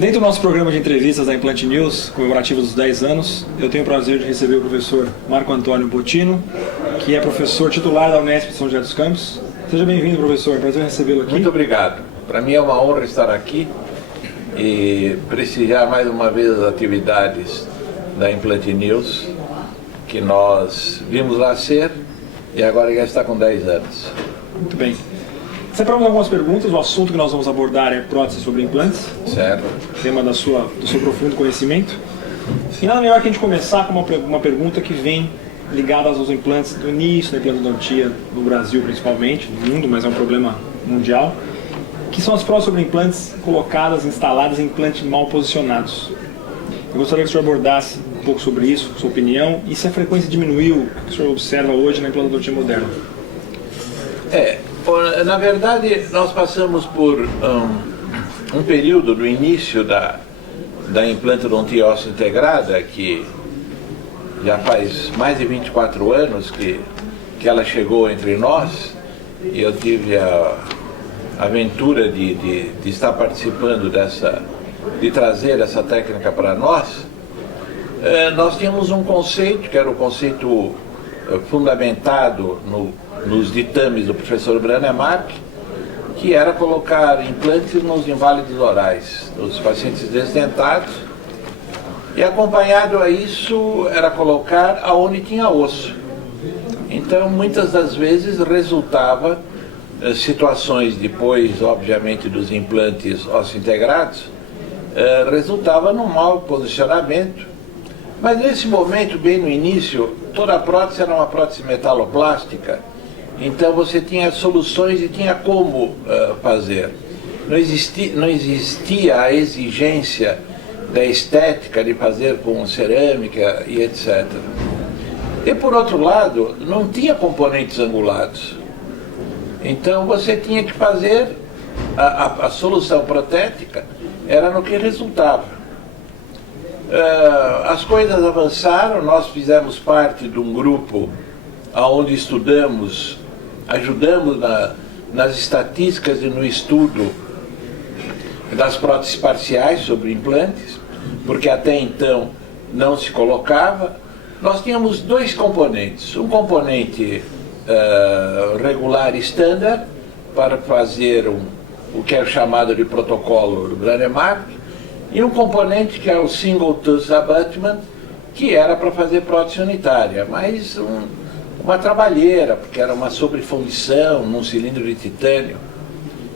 Dentro do nosso programa de entrevistas da Implant News, comemorativo dos 10 anos, eu tenho o prazer de receber o professor Marco Antônio Bottino, que é professor titular da Unesp de São José dos Campos. Seja bem-vindo, professor. Prazer recebê-lo aqui. Muito obrigado. Para mim é uma honra estar aqui e prestigiar mais uma vez as atividades da Implant News, que nós vimos nascer e agora já está com 10 anos. Muito bem. Separamos algumas perguntas. O assunto que nós vamos abordar é prótese sobre implantes. Certo. Tema do seu profundo conhecimento. E nada melhor que a gente começar com uma pergunta que vem ligada aos implantes do início da implantodontia no Brasil principalmente, no mundo, mas é um problema mundial, que são as próteses sobre implantes colocadas, instaladas em implantes mal posicionados. Eu gostaria que o senhor abordasse um pouco sobre isso, sua opinião, e se a frequência diminuiu, o que o senhor observa hoje na implantodontia moderna. Na verdade, nós passamos por um período no início da implantodontia óssea integrada, que já faz mais de 24 anos que ela chegou entre nós, e eu tive a aventura de estar participando de trazer essa técnica para nós. Nós tínhamos um conceito, que era o conceito fundamentado nos ditames do professor Branemark, que era colocar implantes nos inválidos orais, nos pacientes desdentados, e acompanhado a isso era colocar aonde tinha osso. Então, muitas das vezes resultava situações depois, obviamente, dos implantes ósseo-integrados, resultava num mau posicionamento. Mas nesse momento, bem no início, toda a prótese era uma prótese metaloplástica, então você tinha soluções e tinha como fazer. Não existia a exigência da estética de fazer com cerâmica e etc. E por outro lado, não tinha componentes angulados. Então você tinha que fazer, a solução protética era no que resultava. As coisas avançaram, nós fizemos parte de um grupo onde ajudamos nas estatísticas e no estudo das próteses parciais sobre implantes, porque até então não se colocava. Nós tínhamos dois componentes, um componente regular estándar para fazer o que é chamado de protocolo do Branemark, e um componente que é o Single Tooth Abutment, que era para fazer prótese unitária, mas uma trabalheira, porque era uma sobrefundição num cilindro de titânio.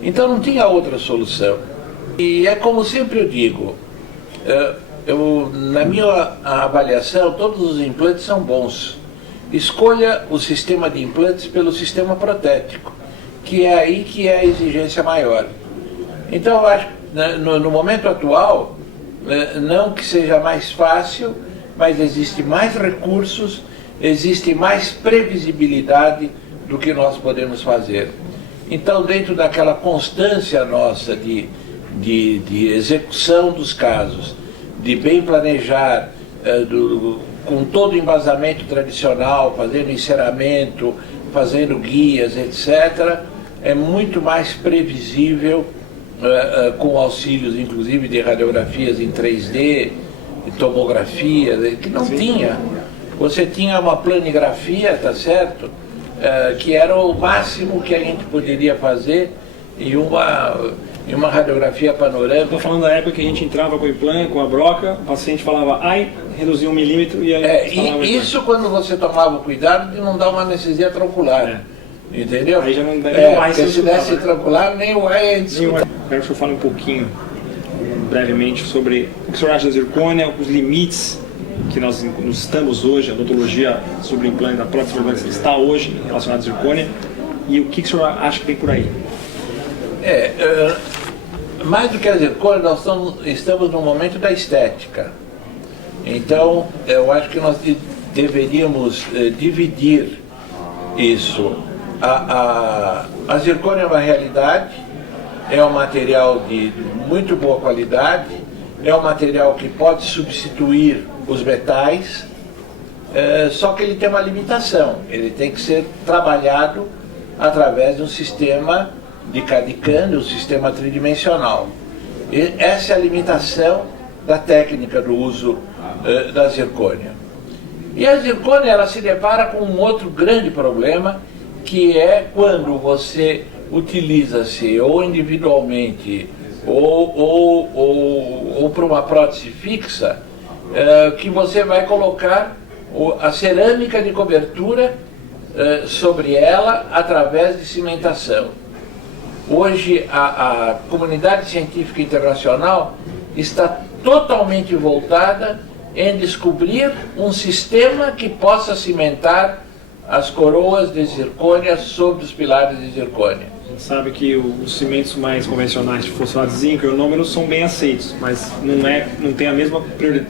Então não tinha outra solução. E é como sempre eu digo, na minha avaliação, todos os implantes são bons. Escolha o sistema de implantes pelo sistema protético, que é aí que é a exigência maior. Então eu acho que no momento atual, não que seja mais fácil, mas existe mais recursos, existe mais previsibilidade do que nós podemos fazer. Então, dentro daquela constância nossa de execução dos casos, de bem planejar, com todo o embasamento tradicional, fazendo enceramento, fazendo guias, etc., é muito mais previsível, com auxílios, inclusive, de radiografias em 3D, de tomografia, que não tinha. Você tinha uma planigrafia, tá certo? Que era o máximo que a gente poderia fazer e uma radiografia panorâmica. Estou falando da época que a gente entrava com o implante, com a broca, o paciente falava, ai, reduzia 1 milímetro e aí... Isso quando você tomava cuidado de não dar uma anestesia trocular. Entendeu? Aí já não dá nem o ar. Porque se desse trocular, nem o ar é discutir. Quero que o senhor fale um pouquinho, brevemente, sobre o que o senhor acha da zircônia, os limites que nós estamos hoje, a odontologia sobre implante, a prótese sobre implante está hoje relacionada à zircônia, e o que o senhor acha que vem por aí? Mais do que a zircônia, nós estamos no momento da estética. Então, eu acho que nós deveríamos dividir isso. A zircônia é uma realidade, é um material de muito boa qualidade, é um material que pode substituir os metais, só que ele tem uma limitação, ele tem que ser trabalhado através de um sistema de CAD/CAM, um sistema tridimensional. E essa é a limitação da técnica do uso da zircônia. E a zircônia, ela se depara com um outro grande problema, que é quando você utiliza-se ou individualmente ou para uma prótese fixa, que você vai colocar a cerâmica de cobertura sobre ela através de cimentação. Hoje a comunidade científica internacional está totalmente voltada em descobrir um sistema que possa cimentar as coroas de zircônia sobre os pilares de zircônia. A gente sabe que os cimentos mais convencionais de fosfato de zinco e ionômeros são bem aceitos, mas não tem a mesma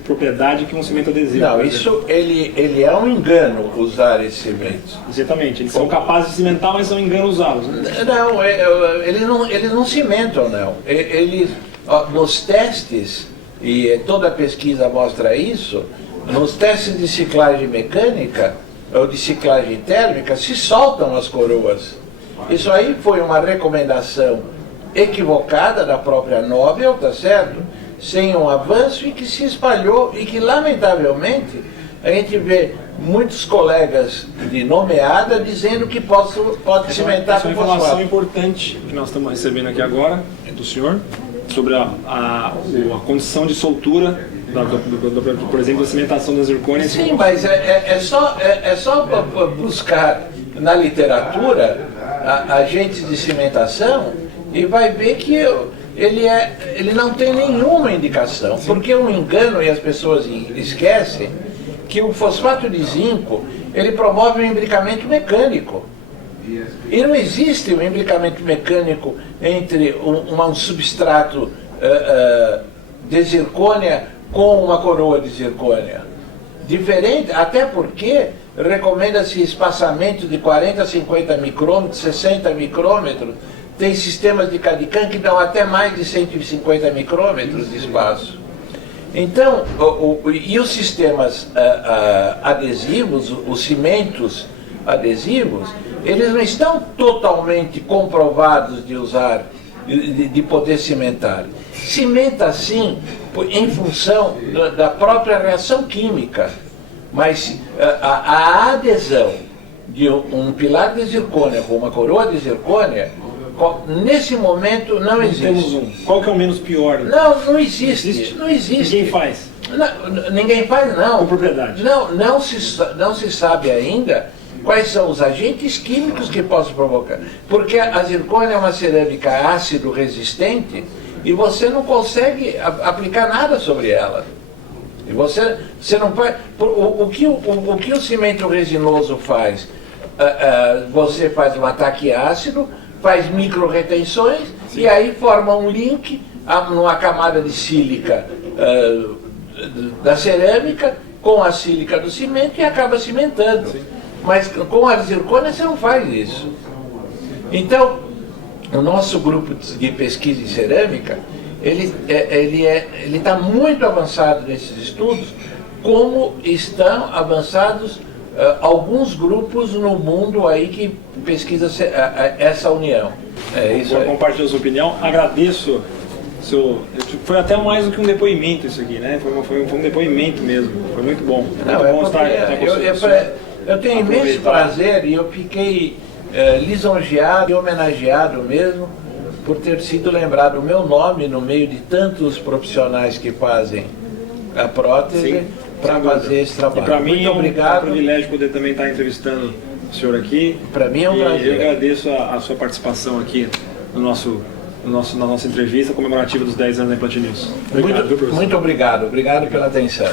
propriedade que um cimento adesivo. Não, isso ele é um engano usar esses cimentos. Exatamente, eles são capazes de cimentar, mas são engano usá-los. Né? Não, eles não cimentam, não. Eles, nos testes, e toda a pesquisa mostra isso, nos testes de ciclagem mecânica ou de ciclagem térmica, se soltam as coroas. Isso aí foi uma recomendação equivocada da própria Nobel, tá certo? Sem um avanço, e que se espalhou e que, lamentavelmente, a gente vê muitos colegas de nomeada dizendo que pode cimentar com fosfato. Essa é uma informação importante que nós estamos recebendo aqui agora do senhor, sobre a condição de soltura, por exemplo, da cimentação da zircônia. Sim, mas é só buscar na literatura agentes de cimentação e vai ver que ele não tem nenhuma indicação. Porque é um engano, e as pessoas esquecem, que o fosfato de zinco, ele promove um imbricamento mecânico. E não existe um imbricamento mecânico entre um substrato de zircônia com uma coroa de zircônia. Diferente, até porque recomenda-se espaçamento de 40 a 50 micrômetros, 60 micrômetros. Tem sistemas de CAD/CAM que dão até mais de 150 micrômetros de espaço. Então, e os sistemas adesivos, os cimentos adesivos, eles não estão totalmente comprovados de usar, de poder cimentar. Cimenta sim em função da própria reação química, mas a adesão de um pilar de zircônia com uma coroa de zircônia, nesse momento não existe. Temos um. Qual que é o menos pior? Não existe. Não existe. Ninguém faz? Ninguém faz, não. Com propriedade? Não se sabe ainda quais são os agentes químicos que possam provocar. Porque a zircônia é uma cerâmica ácido resistente e você não consegue aplicar nada sobre ela. E você não faz. O que o cimento resinoso faz? Você faz um ataque ácido, faz micro-retenções e aí forma um link numa camada de sílica da cerâmica com a sílica do cimento e acaba cimentando. Sim. Mas com a zircônia você não faz isso. Então, o nosso grupo de pesquisa em cerâmica, ele está muito avançado nesses estudos, como estão avançados alguns grupos no mundo aí que pesquisa essa união. É isso aí. Compartilhou sua opinião, agradeço. Foi até mais do que um depoimento isso aqui, né? Foi um depoimento mesmo, foi muito bom. Eu tenho imenso prazer e eu fiquei lisonjeado e homenageado mesmo por ter sido lembrado o meu nome no meio de tantos profissionais que fazem a prótese para fazer esse trabalho. E para mim obrigado. É um privilégio poder também estar entrevistando o senhor aqui. Para mim é um prazer. Eu agradeço a sua participação aqui na nossa entrevista comemorativa dos 10 anos da Implant News. Muito obrigado pela atenção.